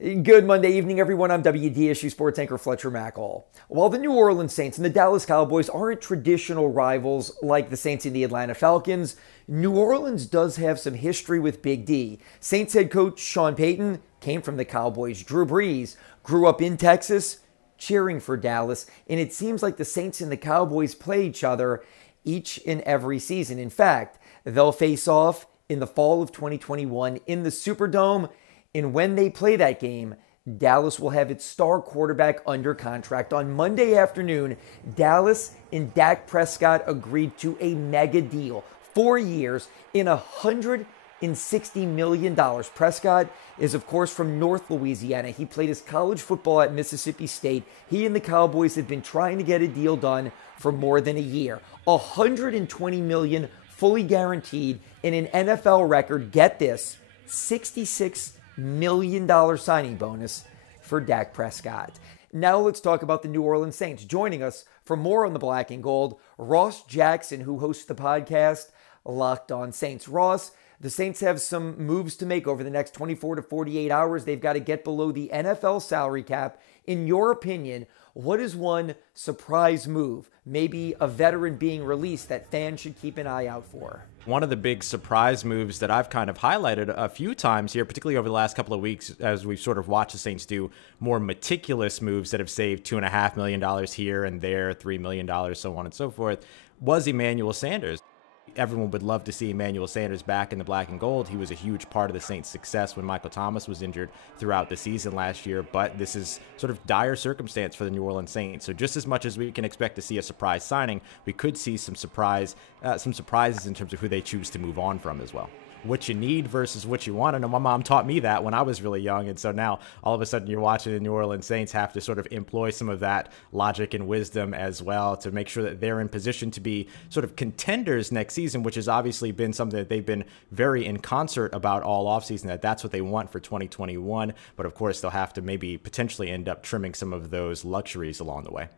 Good Monday evening, everyone. I'm WDSU sports anchor Fletcher Mackel. While the New Orleans Saints and the Dallas Cowboys aren't traditional rivals like the Saints and the Atlanta Falcons, New Orleans does have some history with Big D. Saints head coach Sean Payton came from the Cowboys. Drew Brees grew up in Texas, cheering for Dallas, and it seems like the Saints and the Cowboys play each other each and every season. In fact, they'll face off in the fall of 2021 in the Superdome. And when they play that game, Dallas will have its star quarterback under contract. On Monday afternoon, Dallas and Dak Prescott agreed to a mega deal. 4 years in $160 million. Prescott is, of course, from North Louisiana. He played his college football at Mississippi State. He and the Cowboys have been trying to get a deal done for more than a year. $120 million fully guaranteed in an NFL record. Get this, $66 million signing bonus for Dak Prescott. Now let's talk about the New Orleans Saints. Joining us for more on the black and gold, Ross Jackson, who hosts the podcast Locked On Saints. Ross, the Saints have some moves to make over the next 24 to 48 hours. They've got to get below the NFL salary cap. In your opinion, what is one surprise move, maybe a veteran being released, that fans should keep an eye out for? One of the big surprise moves that I've kind of highlighted a few times here, particularly over the last couple of weeks, as we've sort of watched the Saints do more meticulous moves that have saved $2.5 million here and there, $3 million, so on and so forth, was Emmanuel Sanders. Everyone would love to see Emmanuel Sanders back in the black and gold. He was a huge part of the Saints' success when Michael Thomas was injured throughout the season last year, but this is sort of dire circumstance for the New Orleans Saints. So just as much as we can expect to see a surprise signing, we could see some surprises in terms of who they choose to move on from as well. What you need versus what you want. I know my mom taught me that when I was really young, and so now all of a sudden you're watching the New Orleans Saints have to sort of employ some of that logic and wisdom as well to make sure that they're in position to be sort of contenders next season, which has obviously been something that they've been very in concert about all offseason, that's what they want for 2021. But of course, they'll have to maybe potentially end up trimming some of those luxuries along the way.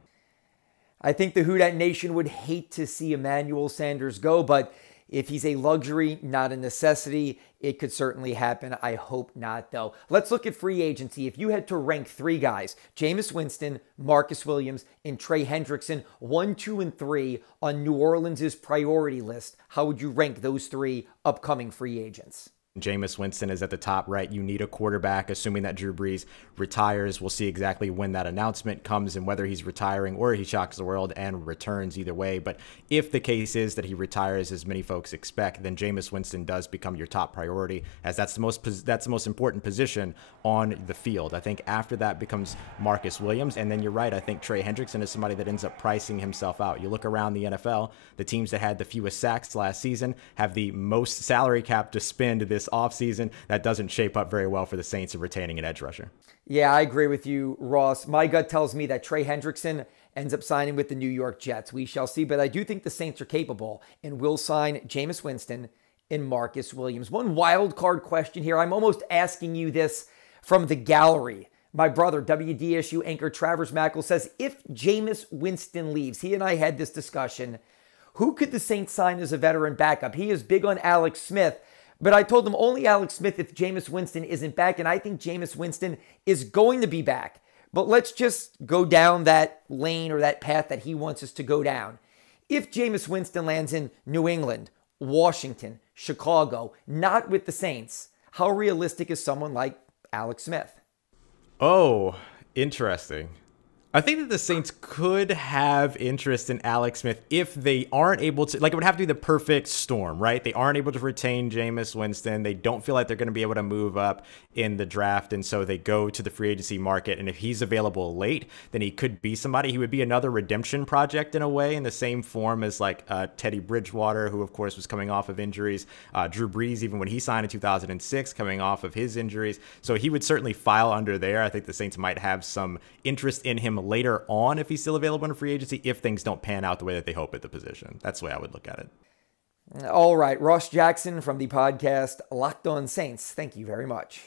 I think the Who Dat Nation would hate to see Emmanuel Sanders go, but if he's a luxury, not a necessity, it could certainly happen. I hope not, though. Let's look at free agency. If you had to rank three guys, Jameis Winston, Marcus Williams, and Trey Hendrickson, 1, 2, and 3 on New Orleans' priority list, how would you rank those three upcoming free agents? Jameis Winston is at the top, right? You need a quarterback, assuming that Drew Brees retires. We'll see exactly when that announcement comes and whether he's retiring or he shocks the world and returns either way. But if the case is that he retires, as many folks expect, then Jameis Winston does become your top priority, as that's the most important position on the field. I think after that becomes Marcus Williams, and then you're right. I think Trey Hendrickson is somebody that ends up pricing himself out. You look around the NFL, the teams that had the fewest sacks last season have the most salary cap to spend this offseason. That doesn't shape up very well for the Saints of retaining an edge rusher. Yeah, I agree with you, Ross. My gut tells me that Trey Hendrickson ends up signing with the New York Jets. We shall see, but I do think the Saints are capable and will sign Jameis Winston and Marcus Williams. One wild card question here. I'm almost asking you this from the gallery. My brother, WDSU anchor Travers Mackel, says if Jameis Winston leaves, he and I had this discussion, who could the Saints sign as a veteran backup? He is big on Alex Smith, but I told him only Alex Smith if Jameis Winston isn't back, and I think Jameis Winston is going to be back. But let's just go down that lane or that path that he wants us to go down. If Jameis Winston lands in New England, Washington, Chicago, not with the Saints, how realistic is someone like Alex Smith? Oh, interesting. I think that the Saints could have interest in Alex Smith if they aren't able to, like, it would have to be the perfect storm, right? They aren't able to retain Jameis Winston. They don't feel like they're going to be able to move up in the draft, and so they go to the free agency market. And if he's available late, then he could be somebody. He would be another redemption project in a way, in the same form as like Teddy Bridgewater, who of course was coming off of injuries. Drew Brees, even when he signed in 2006, coming off of his injuries. So he would certainly file under there. I think the Saints might have some interest in him later on if he's still available in free agency, if things don't pan out the way that they hope at the position. That's the way I would look at it. All right, Ross Jackson from the podcast Locked On Saints. Thank you very much.